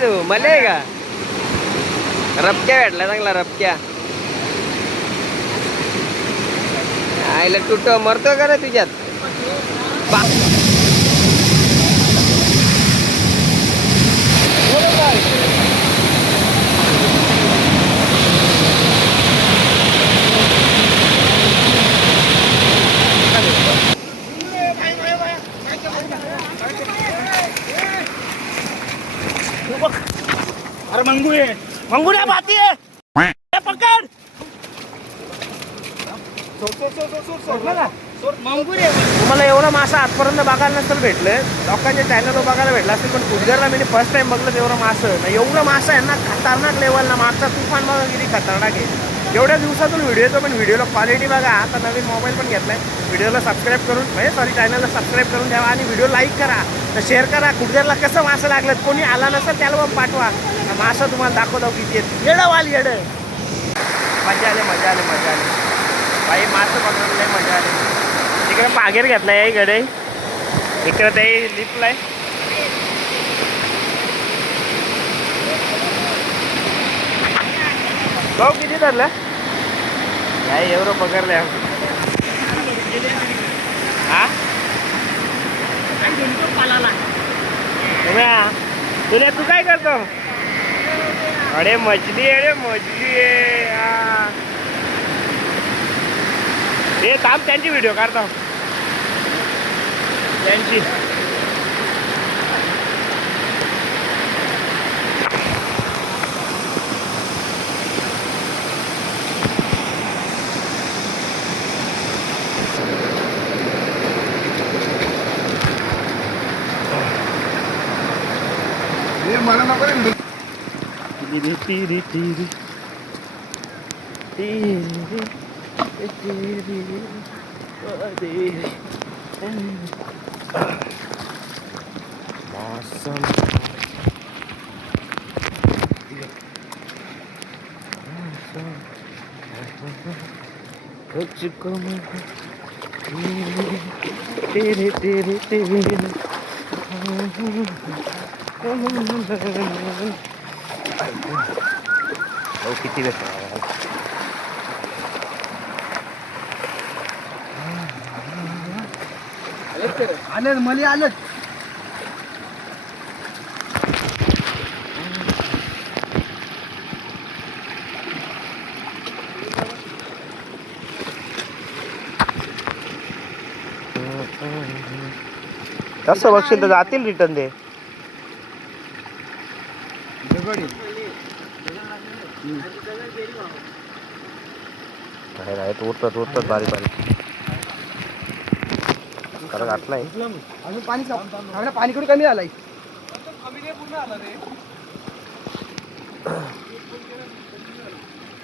तू मले आहे का रबक्या भेटला चांगला रबक्या आईला तुट मरतो का रे तुझ्यात अरे मंगुऱ्या बाती आहे पकड तुम्हाला एवढा मासा आजपर्यंत बघायला नसेल भेटलं लोकांच्या चॅनलवर बघायला भेटला असेल पण कुडगरला मी फर्स्ट टाइम बघलं एवढं मासं एवढं मासं आहे ना खतरनाक लेवलला मागचा तुफान बघा किती खतरनाक आहे एवढ्या दिवसातून व्हिडिओ येतो पण व्हिडिओला क्वालिटी बघा आता नवीन मोबाईल पण घेतलाय व्हिडिओला सबस्क्राईब करून म्हणजे सॉरी चॅनलला सबस्क्राईब करून द्यावा आणि व्हिडिओ लाईक करा तर शेअर करा कुडगरला कसं मासं लागलं कोणी आला नसेल त्याला मग पाठवा मासं तुम्हाला दाखवतो किती आहेत येडं वाल येडं मजा आली बाई मासं बघायला लय मजा आली तिकडे पागेर घेतलाय इकडे इकडे ते लिफ्टलाय भाऊ किती धरलं काय एवढं पकडलं हा तुला तू काय करतो अरे मछली आहे हे थांब त्यांची व्हिडिओ काढतो त्यांची मला नको मौसम तुझको तेरे तेरे तेरे किती वेळ आले मले आलं तसं बघशील तर जातील रिटर्न ते उरतात बारीक खरं घातलाय अजून पाणी पाणी कडून कमी आलाय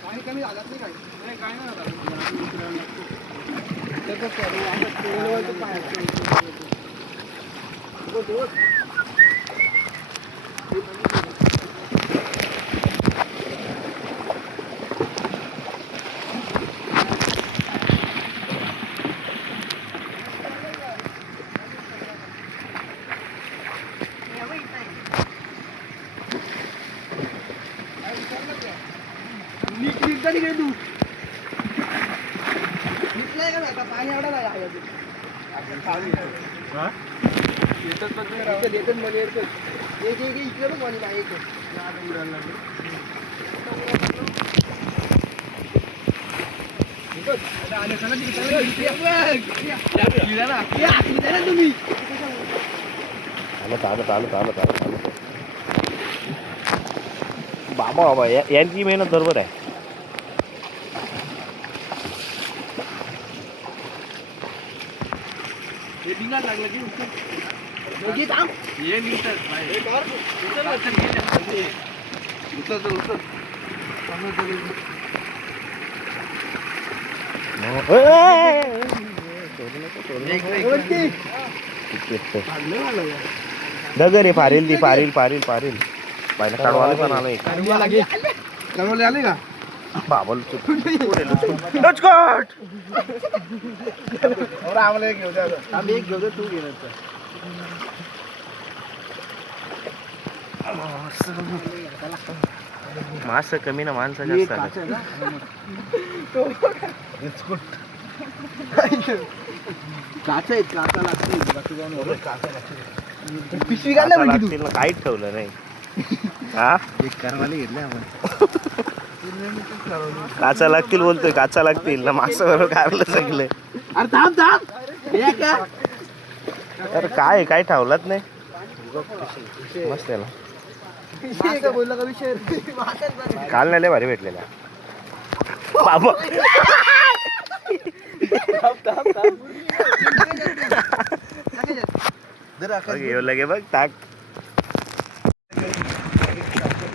पाणी कमी झालं नाही काय पाणी एवढा इकडे पण पाणी नाही तुम्ही बाबा यांची मेहनत बरोबर आहे लागलं दगरे फारील ती फारील पाहिलं काढवाले पण आले का बाबल आम्हाला एक घेऊ द्या आम्ही एक घेऊ तू घेणार मास कमी ना माणसं जास्त आले. पिशवी काचा लागतील ना, काहीच ठेवलं नाही. हा काचा लागतील बोलतोय, काचा लागतील ना, मास बरोबर कारलं सगळे. अरे थांब थांब अरे काय काय ठेवलाच नाही. मस्त त्याला काल नाही लय भारी भेटलेला बाबा. लगे बघ टाक.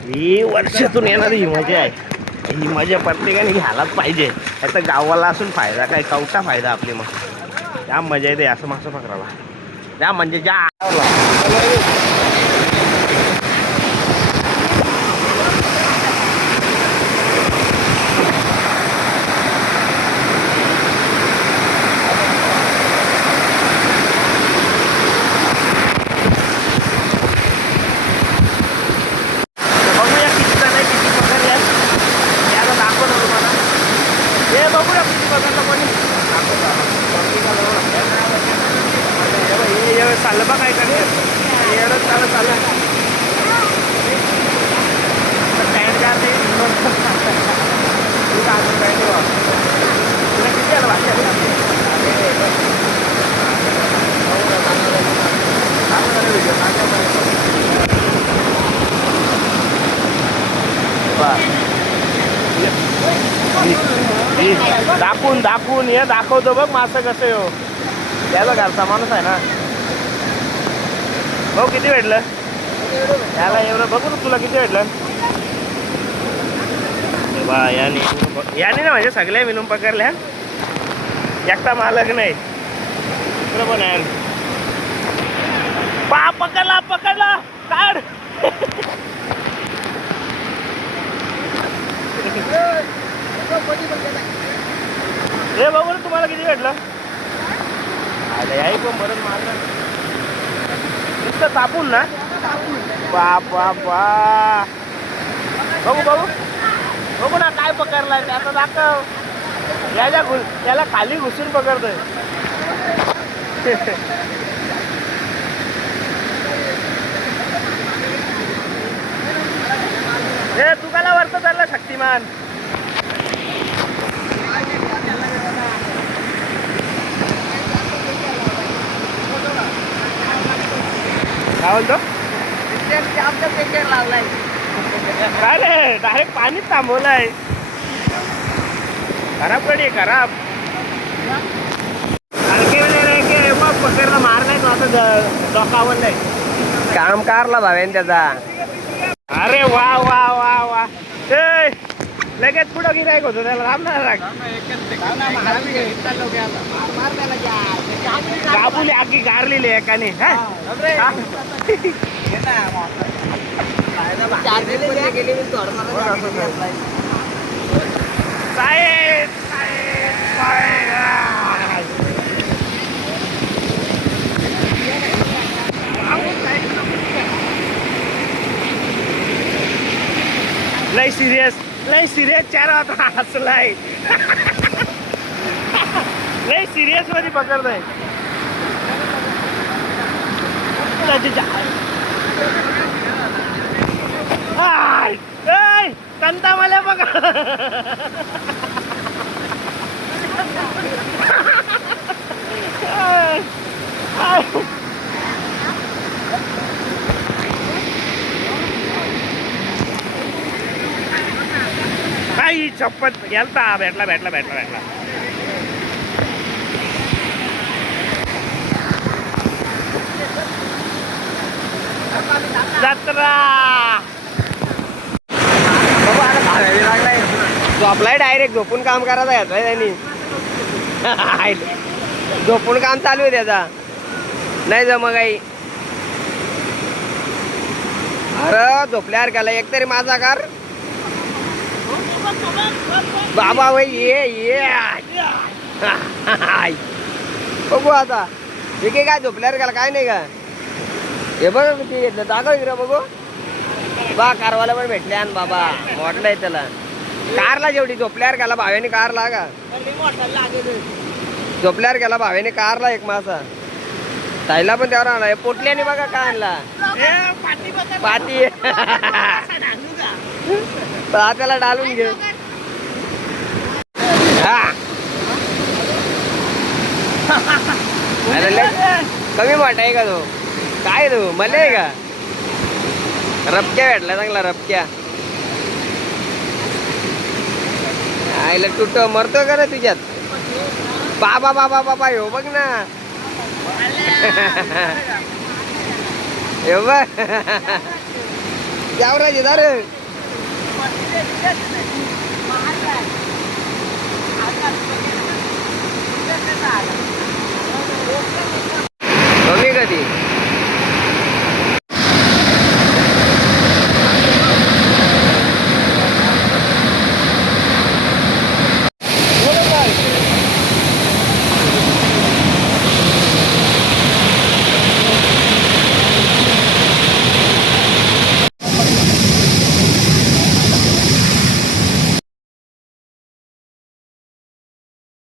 ही वर्षातून येणारी ही मजा आहे. ही मजा प्रत्येकाने घ्यायलाच पाहिजे. याचा गावाला असून फायदा काय, कवटा फायदा आपली. मग त्या मजा येते असं मासं पकडायला. त्या म्हणजे ज्या चाललं बा काय करते एवढं चालू चालू किती आलं दाखवून दाखवून हे दाखवतो बघ मासं कसं येऊ. त्याला घालता माणूस आहे ना. भाऊ किती भेटलं त्याला एवढं बघू ना. तुला किती भेटलं बा. याने ना म्हणजे सगळ्या मिळून पकडल्या. एकटा मालक नाही बरोबर आहे. पा पकडला पकडला काढ. हे बघू ना तुम्हाला किती भेटलं. अरे आई पण बरं मारलं नुसतं तापून ना. बापा बघू बघू बघू ना काय पकडलाय त्याचं दाखव. त्याला खाली घुसून पकडतोय. हे तू काला वरतं चालला शक्तिमान. काय बोलतो काय रे डायरेक्ट पाणीच थांबवलंय. खराब कडी खराब. मग पकडला मार नाही तो आता डोकावर नाही. काम कारला भावेन त्याचा. अरे वा वा वा वा. लगेच पुढं गिरायक होतो त्याला रामणार गाबुली आगी गारलेली एकाने. लय सिरियस चार आता हसलाय. लय सिरियस मध्ये पकडतोय. कंता मला पकड. काही चप्पत गेलता. भेटला भेटला भेटला भेटला. जत्रा झोपलाय डायरेक्ट. झोपून काम करायचं याचा त्यांनी. झोपून काम चालू आहे त्याचा. नाही जम काही. अरे झोपल्यावर गेला एकतरी माझा कार. बाबा भाई ये बघू आता. ठीक आहे काय झोपल्यावर गेला काय नाही का. हे बघ किती घेतलं दाखव इकडे बघू. बा कारवाला पण भेटले आणि बाबा मोठला आहे त्याला कारला जेवढी झोपल्यावर गेला भाव्याने कारला का झोपल्यावर गेला भाव्याने कारला एक मासा ताईला पण त्यावर आणला पोटल्याने बघा काय आणला पाती त्याला डालून घे हा. अरे लय कमी मोठा आहे का तो काय तो मला आहे का रपक्या भेटला चांगला रपक्या आईला तुट मरतो का रे तुझ्यात बाबा बाबा बाबा हो बघ ना हे बघ जावराजी दार कमी कधी